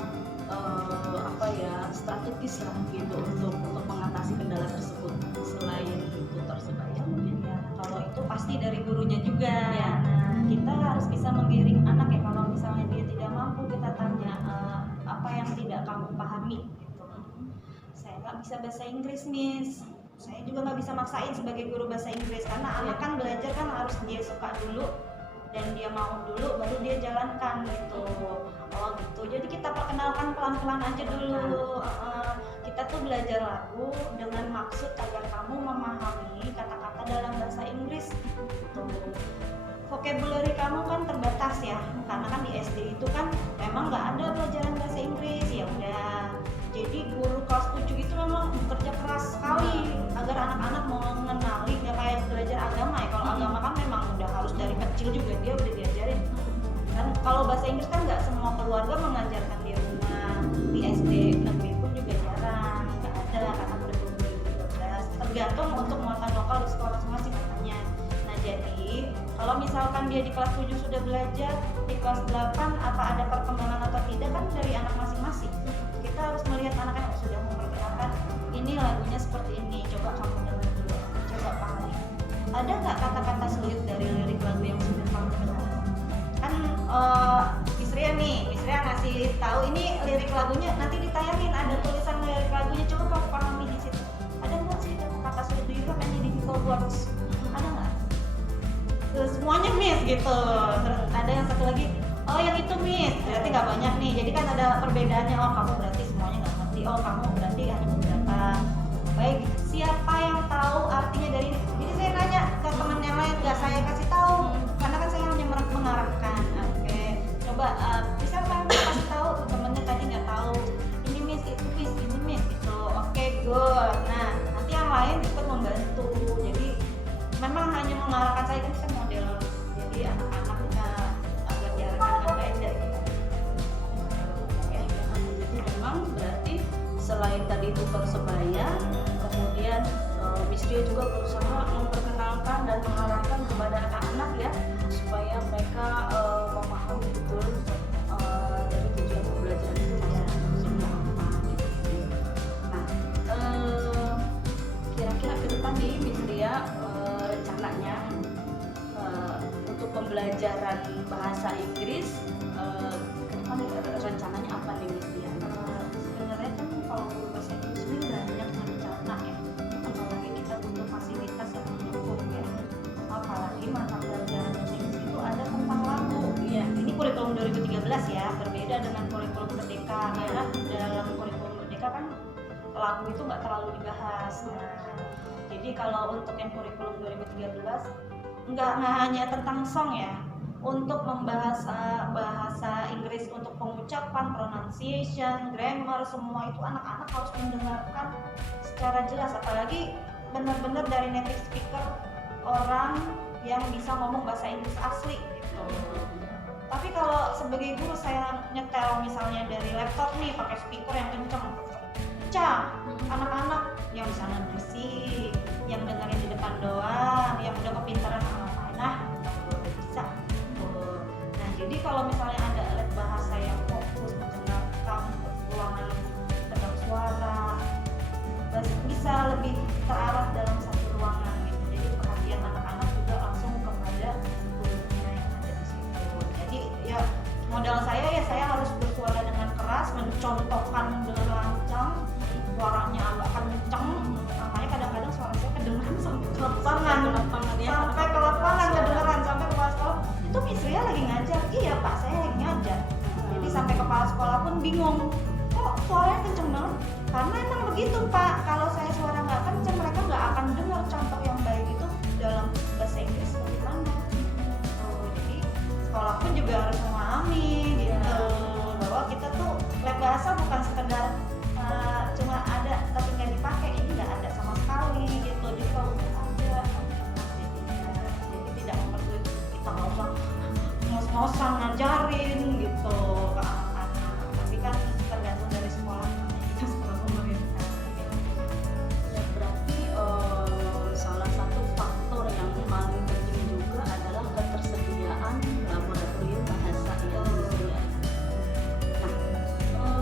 apa ya strategis lah gitu untuk mengatasi kendala tersebut selain tutor sebaya mungkin ya. Kalau itu pasti dari gurunya juga. Ya. Nah, kita harus bisa menggiring anak ya. Kalau misalnya dia tidak mampu, kita tanya apa yang tidak kamu pahami. Gitu. Saya nggak bisa bahasa Inggris, Miss. Saya juga nggak bisa maksain sebagai guru bahasa Inggris karena anak kan belajar kan harus dia suka dulu dan dia mau dulu, baru dia jalankan gitu. Oh gitu. Jadi kita perkenalkan pelan-pelan aja dulu. Kita tuh belajar lagu dengan maksud agar kamu memahami kata-kata dalam bahasa Inggris. Gitu. Vocabulary kamu kan terbatas ya, karena kan di SD itu kan memang nggak ada pelajaran bahasa Inggris. Ya udah. Jadi guru kelas 7 itu memang bekerja keras sekali agar anak-anak mau mengenali, nggak kayak belajar agama ya. Kalau agama kan memang udah harus dari kecil juga dia udah diajarin. Dan kalau bahasa Inggris kan nggak semua keluarga mengajarkan di rumah, di SD negeri pun juga jarang, nggak ada karena kurikulum 2013. Tergantung untuk muatan lokal di sekolah masing-masing katanya. Nah jadi kalau misalkan dia di kelas 7 sudah belajar, di kelas 8 apa ada perkembangan atau tidak kan dari anak masing-masing. Kita harus melihat anak yang sudah memperkenalkan, ini lagunya seperti ini, coba kamu dengar dulu, coba pahami. Ada nggak kata-kata sulit dari lirik lagu yang sudah kamu dengar? Kan Miss Ria ngasih tahu ini lirik lagunya, nanti ditayangin ada tulisan lirik lagunya, coba kamu pahami di situ. Ada nggak sih kata sulit di Europe any difficult words? Ada nggak? Semuanya Miss gitu. Terus ada yang satu lagi, oh yang itu Miss, berarti nggak banyak nih. Jadi kan ada perbedaannya. Oh kamu berarti semuanya nggak ngerti. Oh kamu berarti hanya beberapa. Baik, siapa yang tahu artinya dari ini? Jadi saya nanya ke teman yang lain, nggak saya kasih tahu, karena kan saya hanya mengarahkan. Oke, coba bisa kan kasih tahu temennya tadi nggak tahu. Ini Miss, itu Miss, ini Miss gitu. Oke, good. Nah nanti yang lain ikut membantu. Jadi memang hanya mengarahkan saya kan model. Jadi anak-anak kita agak diarahkan dengan beda gitu. Ya, jadi memang berarti selain tadi tutor sebaya, kemudian Miss Ria juga berusaha memperkenalkan dan mengarahkan kepada anak-anak ya supaya mereka memahami betul dari tujuan pembelajaran itu maksudnya apa gitu. Nah, kira-kira ke depan nih Miss Ria rencananya untuk pembelajaran bahasa Inggris ke depan rencananya apa nih Miss Ria? Sebenarnya kan kalau guru bahasa Inggris ini banyak rencana ya, apalagi kita butuh fasilitas yang mendukung ya, apalagi mata pelajaran bahasa Inggris itu ada tentang lagu ya. Ini kurikulum 2013 ya, berbeda dengan kurikulum Merdeka karena dalam kurikulum Merdeka kan lagu itu nggak terlalu dibahas. Nah, jadi kalau untuk yang kurikulum 2013 nggak hanya tentang song ya, untuk membahas bahasa Inggris untuk pengucapan, pronunciation, grammar, semua itu anak-anak harus mendengarkan secara jelas, apalagi benar-benar dari native speaker, orang yang bisa ngomong bahasa Inggris asli gitu. Tapi kalau sebagai guru saya nyetel misalnya dari laptop nih pakai speaker yang kenceng, anak-anak yang di sana berisik, yang dengerin di depan doang, yang udah kepintaran bisa. Nah jadi kalau misalnya ada alat bahasa yang fokus mendengarkan ruangan kedap suara, bisa lebih terarah dalam satu ruangan gitu. Jadi perhatian anak-anak juga langsung kepada gurunya yang ada di situ. Jadi ya modal saya ya saya harus bersuara dengan keras, mencontohkan dengan lancang, suaranya agak kenceng, makanya kadang-kadang suara saya kedengaran sampai ke lapangan ya, sampai ke lapangan kedengaran sampai kepala sekolah. Itu Miss Ria lagi ngajar, iya Pak saya lagi ngajar. Jadi sampai kepala sekolah pun bingung, kok suaranya kenceng banget? Karena emang begitu Pak, kalau saya suara nggak kenceng mereka nggak akan dengar contoh ngos-ngosan ngajarin gitu ke anak-anak, tapi kan tergantung dari sekolah, itu sekolah pemerintah gitu. Ya, berarti salah satu faktor yang paling penting juga adalah ketersediaan laboratorium bahasa ya, Miss Ria. Nah,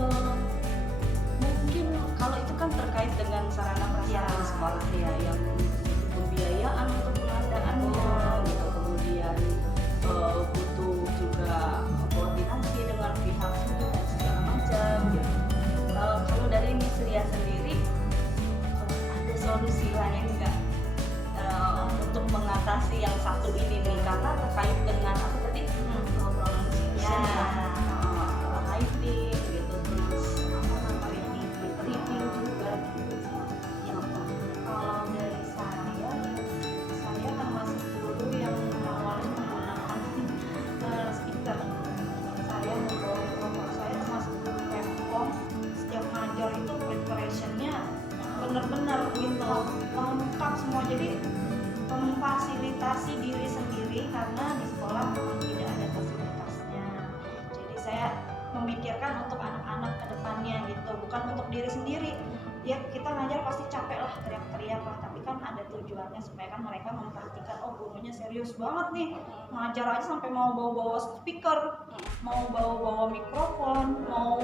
mungkin kalau itu kan terkait dengan sarana prasarana Ya. sekolah ya, yang pembiayaan untuk pengadaannya gitu, kemudian butuh juga koordinasi dengan pihak sini dan segala macam gitu. Kalau dari Miss Ria sendiri, ada solusi lain nggak untuk mengatasi yang satu ini nih, karena terkait dengan apa tadi pronunciation Ya. writing gitu, terus apa namanya reading juga gitu. Ya, kalau dari saya termasuk guru yang awalnya menggunakan speaker. Saya membawa mikrofon, saya termasuk guru Kemkom. Setiap ngajar itu preparationnya benar-benar gitu, lengkap semua. Jadi memfasilitasi diri sendiri karena di sekolah memang tidak ada fasilitasnya. Jadi saya memikirkan untuk anak-anak ke depannya gitu, bukan untuk diri sendiri. Ya kita ngajar pasti capek lah, teriak-teriak lah, tapi kan ada tujuannya supaya kan mereka memperhatikan, oh gurunya serius banget nih, ngajar aja sampai mau bawa-bawa speaker, mau bawa-bawa mikrofon, mau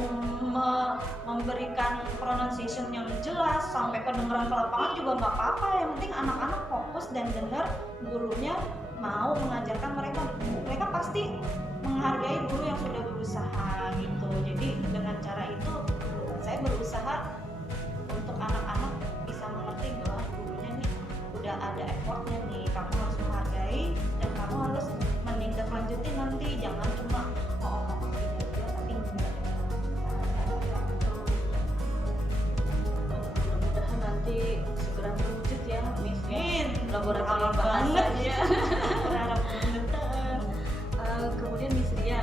memberikan pronunciation yang jelas sampai kedengeran ke lapangan juga nggak apa-apa, yang penting anak-anak fokus dan dengar gurunya mau mengajarkan mereka. Mereka pasti menghargai guru yang sudah berusaha gitu. Jadi dengan cara itu saya berusaha untuk anak-anak bisa mengerti bahwa gurunya nih udah ada effortnya nih, kamu harus menghargai dan kamu harus menindaklanjuti nanti, jangan cuma ngomong gini aja tapi enggak. Mudah-mudahan nanti segera terwujud ya Miss ya, Amin. laboratorium Berharap banget. bahasanya. Berharap banget. Kemudian Miss Ria,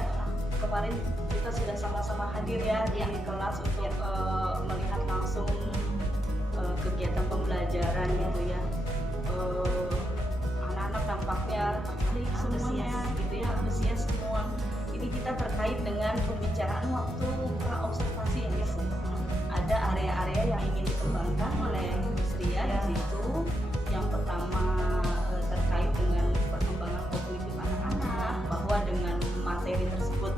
kemarin kita sudah sama-sama hadir ya di kelas untuk melihat langsung kegiatan pembelajaran gitu ya. Anak-anak nampaknya tertarik semuanya gitu ya, antusias semua. Ini kita terkait dengan pembicaraan waktu pra-observasi ya Miss. Ada area-area yang ingin dikembangkan oleh Miss Ria di situ. Yang pertama terkait dengan perkembangan kognitif anak-anak, bahwa dengan materi tersebut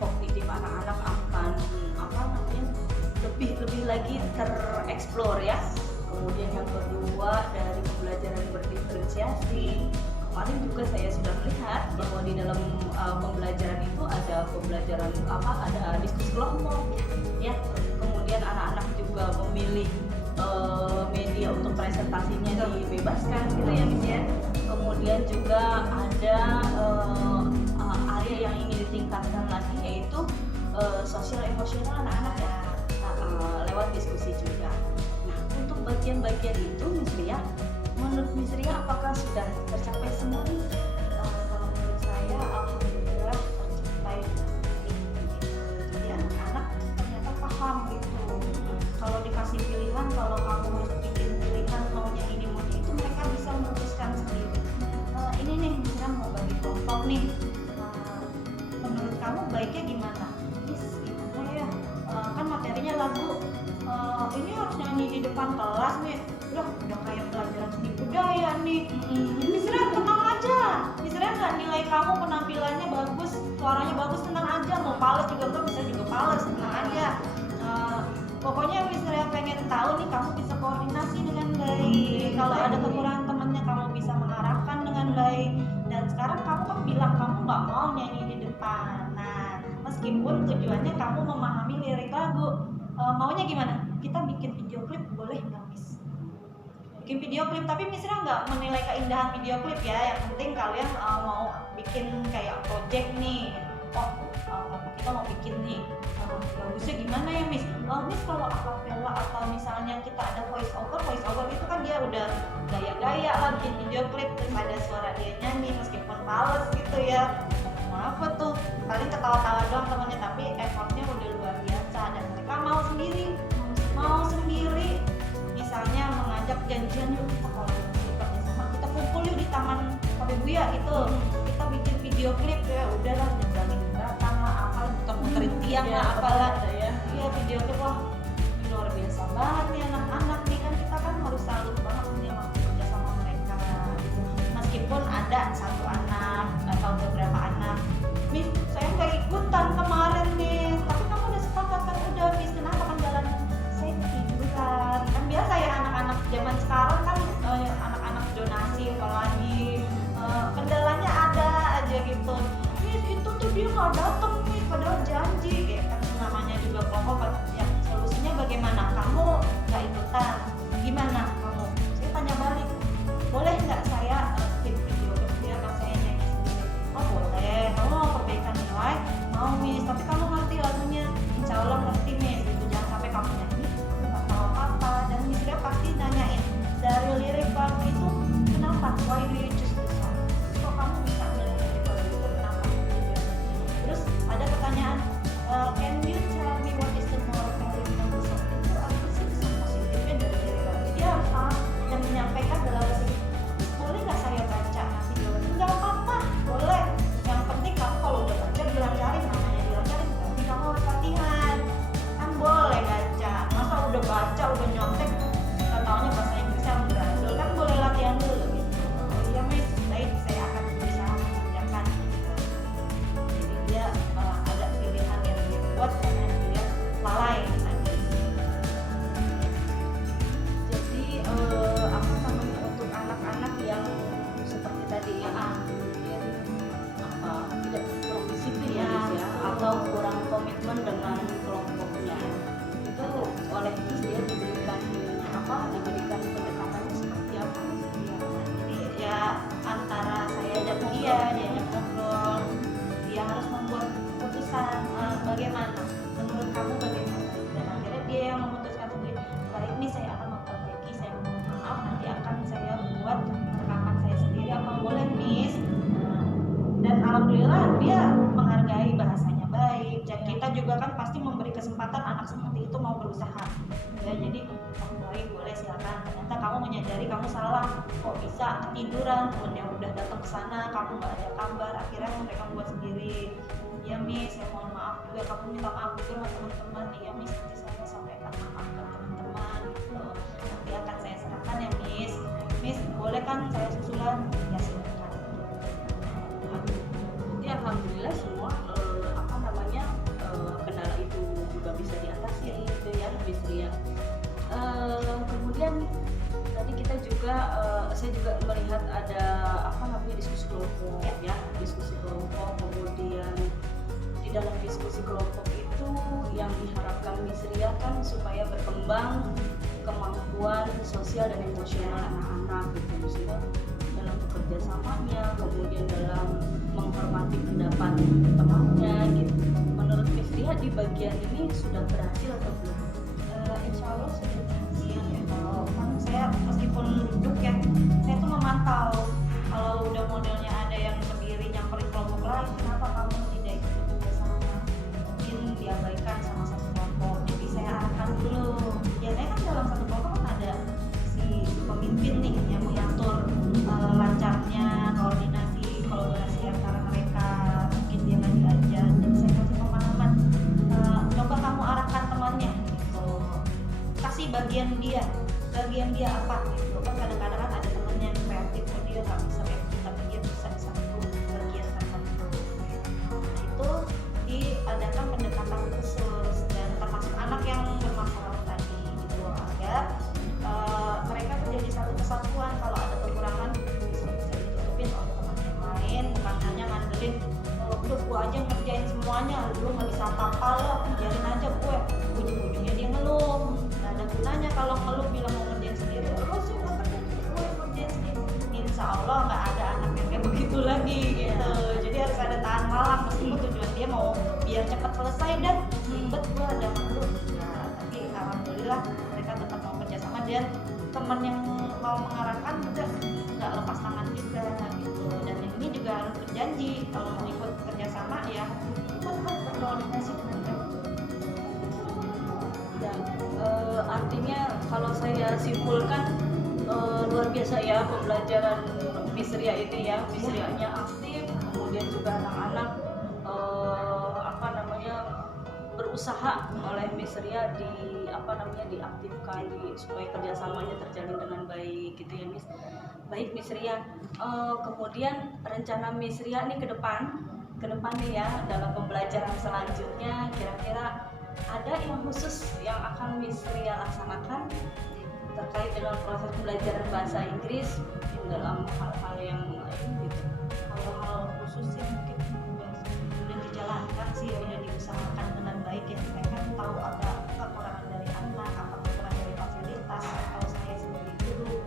kognitif anak-anak akan lebih lagi tereksplor ya. Kemudian yang kedua dari pembelajaran berdiferensiasi. Kemarin juga saya sudah melihat bahwa di dalam pembelajaran itu ada pembelajaran ada diskusi kelompok ya. Kemudian anak-anak juga memilih media untuk presentasinya dibebaskan gitu ya Miss ya. Kemudian juga ada area yang ingin ditingkatkan lagi, yaitu sosial emosional anak-anak ya, lewat diskusi juga. Nah, untuk bagian-bagian itu Miss Ria, menurut Miss Ria apakah sudah tercapai semua nih? Kalau menurut saya alhamdulillah tercapai. Jadi anak-anak ternyata paham gitu. Kalau dikasih pilihan, kalau kamu harus bikin pilihan maunya ini maunya itu, mereka bisa memutuskan sendiri. Ini nih misalnya mau bagi kelompok nih. Menurut kamu baiknya gimana? Miss, gimana ya? Kan materinya lagu. Ini harus nyanyi di depan kelas nih. Udah kayak pelajaran seni budaya nih. Misalnya tenang aja. Misalnya nggak nilai kamu penampilannya bagus, suaranya bagus, tenang aja. Mau pales juga enggak, bisa juga pales, tenang aja. Pokoknya misalnya pengen tahu nih, kamu bisa koordinasi dengan baik. Kalau ada kekurangan temennya, kamu bisa mengarahkan dengan baik. Dan sekarang kamu kan bilang kamu nggak mau nyanyi di depan. Nah, meskipun tujuannya kamu memahami lirik lagu, maunya gimana? Kita bikin video klip boleh nggak, Miss? Bikin video klip, tapi misalnya nggak menilai keindahan video klip ya. Yang penting kalian mau bikin kayak project nih. Kita mau bikin nih. Bagusnya gimana ya Miss? Miss kalau acapella atau misalnya kita ada voice over itu kan dia udah gaya-gaya lah bikin video klip, terus ada suara dia nyanyi meskipun males gitu ya. Apa tuh? Paling ketawa-tawa doang temennya, tapi effortnya udah luar biasa dan mereka mau sendiri. Misalnya mengajak janjian, yuk kita kalau kerja sama kita kumpul yuk di taman Pabebuya itu, kita bikin video video klip ya udahlah nyebrangin batang lah apa muter-muterin tiang Iya, lah apalah ya. iya video klip wah ini luar biasa banget nih anak-anak nih kan kita kan harus salut banget nih sama kerja sama mereka gitu. Meskipun ada satu anak atau beberapa anak Miss saya nggak ikutan kemarin nih tapi kamu udah sepakat kan udah Miss kenapa kan jalannya saya ketiduran kan biasa ya anak-anak zaman sekarang kan anak-anak donasi apalagi kendalanya ada aja gitu Miss itu tuh dia nggak datang nih padahal janji kayak kan namanya juga kelompok ya solusinya bagaimana kamu nggak ikutan gimana kamu saya tanya balik boleh nggak saya tip video ya pas saya nyanyi sendiri oh boleh kamu mau perbaikan nilai mau Miss tapi kamu ngerti lagunya insya Allah ngerti Miss gitu jangan sampai kamu nyanyi kamu nggak tahu apa dan Miss dia pasti nanyain dari lirik lagu itu kenapa why do you choose this song kok kamu bisa belajar lirik lagu itu kenapa terus ada pertanyaan can you tell me what is the moral value of the song itu apa sih kesan positifnya dari lirik lagu dia harus paham dan menyampaikan dalam bahasa boleh nggak saya baca nanti jawabannya nggak apa-apa boleh yang penting kamu kalau udah baca dilancarin namanya dilancarin berarti kamu harus latihan kan boleh baca masa udah baca udah nyontek nggak taunya bahasa Inggrisnya berhasil kan boleh latihan dulu gitu oh iya Miss baik saya akan berusaha mengerjakan jadi dia ada pilihan yang dia buat karena dia lalai tadi jadi apa namanya untuk anak-anak yang seperti tadi ya mungkin apa tidak kurang disiplin ya, Miss, ya atau kurang komitmen dengan kelompoknya itu oleh Miss dia diberikan diberikan pendekatannya seperti apa Miss? Ya, jadi ya antara saya dan dia diajak ngobrol dia harus membuat keputusan bagaimana menurut kamu bagaimana dan akhirnya dia yang memutuskan sendiri baik nih saya akan memperbaiki saya mohon maaf nanti akan saya buat rekaman saya sendiri apa boleh Miss dan alhamdulillah dia menghargai bahasanya baik dan kita juga kan pasti memberi kesempatan anak seperti itu mau berusaha ya jadi kamu baik boleh silakan ternyata kamu menyadari kamu salah kok bisa ketiduran temennya udah datang ke sana kamu nggak ada kabar akhirnya mereka buat sendiri ya Miss saya mohon maaf juga kamu minta maaf juga sama teman-teman ya Miss nanti saya sampaikan maaf ke teman-teman gitu nanti akan saya serahkan ya Miss boleh kan saya susulan ya silakan Jadi alhamdulillah semua apa namanya kendala itu juga bisa diatasi gitu ya Miss Ria. Kemudian tadi kita juga saya juga melihat ada apa namanya diskusi kelompok ya diskusi kelompok kemudian di dalam diskusi kelompok itu yang diharapkan Miss Ria kan supaya berkembang kemampuan sosial dan emosional anak-anak gitu misalnya dalam bekerja samanya kemudian dalam menghormati pendapat temannya gitu. Menurut Miss Ria di bagian ini sudah berhasil atau belum? Insya Allah sudah berhasil ya kalau kan saya meskipun duduk ya saya tuh memantau kalau udah modelnya ada yang berdiri nyamperin kelompok lain kenapa kamu tidak ikut bekerja sama mungkin diabaikan sama satu kelompok jadi saya arahkan dulu biasanya kan dalam satu kelompok kan ada si pemimpin nih yang mengatur lancarnya koordinasi kolaborasi antara mereka mungkin dia nggak diajar jadi saya kasih pemahaman coba kamu arahkan temannya gitu kasih bagian dia apa gitu kan kadang-kadang kan ada temennya yang kreatif dia nggak bisa kayak kita tapi dia bisa di satu bagian tertentu itu diadakan pendekatan khusus dan termasuk anak yang bermasalah tadi gitu agar mereka menjadi satu kesatuan kalau ada kekurangan bisa ditutupin oleh teman yang lain bukan hanya ngandelin udah gue aja ngerjain semuanya lu nggak bisa apa-apa lo biarin aja gue ujung-ujungnya dia ngeluh nggak ada gunanya kalau ngeluh bilang mau ngerjain sendiri lo sih nggak kerjain gue ngerjain sendiri insya Allah nggak ada anak yang kayak begitu lagi gitu jadi harus ada tahan malam meskipun tujuan dia mau biar cepat selesai dan ribet gue ada ngeluh nah tapi alhamdulillah mereka tetap mau kerjasama dan teman yang mau mengarahkan juga nggak lepas tangan juga gitu dan ini juga harus berjanji kalau mau ikut kerjasama ya kita harus berkoordinasi dengan mereka Ya, artinya kalau saya simpulkan luar biasa ya pembelajaran Miss Ria ini ya Miss Ria-nya aktif kemudian kemudian juga anak-anak berusaha oleh Miss Ria diaktifkan supaya kerjasamanya terjalin dengan baik gitu ya Miss. Baik Miss Ria, kemudian rencana Miss Ria nih ke depan nih ya dalam pembelajaran selanjutnya, kira-kira ada yang khusus yang akan Miss Ria laksanakan terkait dengan proses pembelajaran bahasa Inggris dalam hal-hal yang lain gitu? Hal-hal khusus sih mungkin udah dijalankan sih, udah diusahakan dengan baik ya. Saya kan tahu ada kekurangan dari anak, apa kekurangan dari fasilitas, atau saya sebagai guru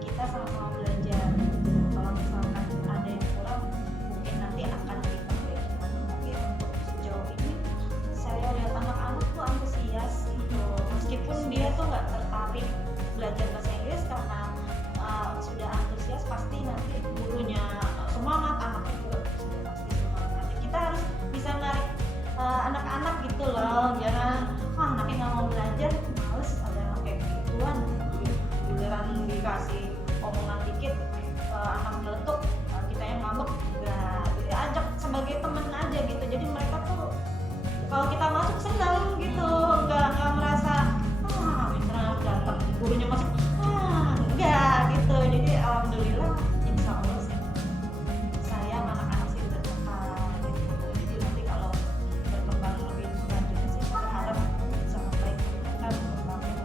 kita sama-sama belajar. Kalau misalkan ada yang kurang mungkin nanti akan diperbaiki. Tapi untuk sejauh ini saya lihat anak-anak tuh antusias gitu, meskipun dia tuh nggak tertarik belajar bahasa Inggris karena sudah antusias, pasti nanti gurunya semangat, anaknya juga sudah pasti semangat. Kita harus bisa narik anak-anak gitu loh, jangan anaknya nggak mau belajar, males, ada anak kayak gituan, giliran dikasih omongan dikit anak meletup, kita yang ngambek, enggak, jadi ajak sebagai temen aja gitu. Jadi mereka tuh kalau kita masuk senang gitu, nggak merasa misalnya datang gurunya masuk enggak gitu. Jadi alhamdulillah insya Allah sih saya anak-anak sih udah terkenal gitu. Jadi nanti kalau berkembang lebih lanjut sih saya berharap sangat baik mereka berkembangnya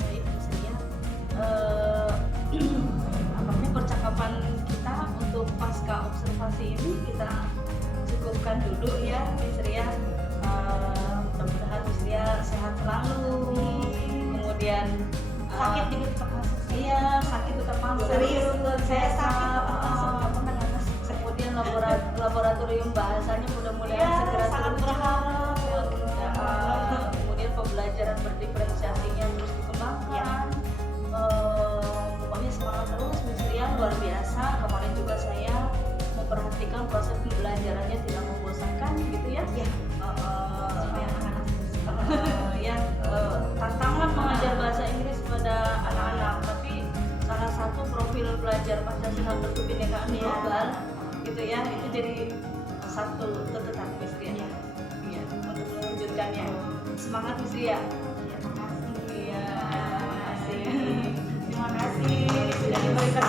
Baik Miss Ria, apakah percakapan kita untuk pasca observasi ini kita cukupkan dulu ya Miss Ria. Mudah-mudahan Miss Ria sehat selalu, kemudian sakit juga tetap masuk. iya sakit tetap masuk, Serius, saya sakit kemudian laboratorium bahasanya mudah-mudahan segera sangat terwujud. berharap Kemudian pembelajaran berdiferensiasinya terus dikembangkan. Pokoknya semangat terus Miss Ria, luar biasa. Kemarin juga saya memperhatikan proses pembelajarannya tidak membosankan gitu ya. supaya anak-anak Tantangan mengajar bahasa Inggris pada anak-anak, tapi salah satu profil belajar Pancasila berkebinekaan global gitu ya, itu jadi satu tuntutan Miss Ria ya, untuk mewujudkannya. Semangat Miss Ria. terima kasih. Iya, terima kasih. Terima kasih sudah diberikan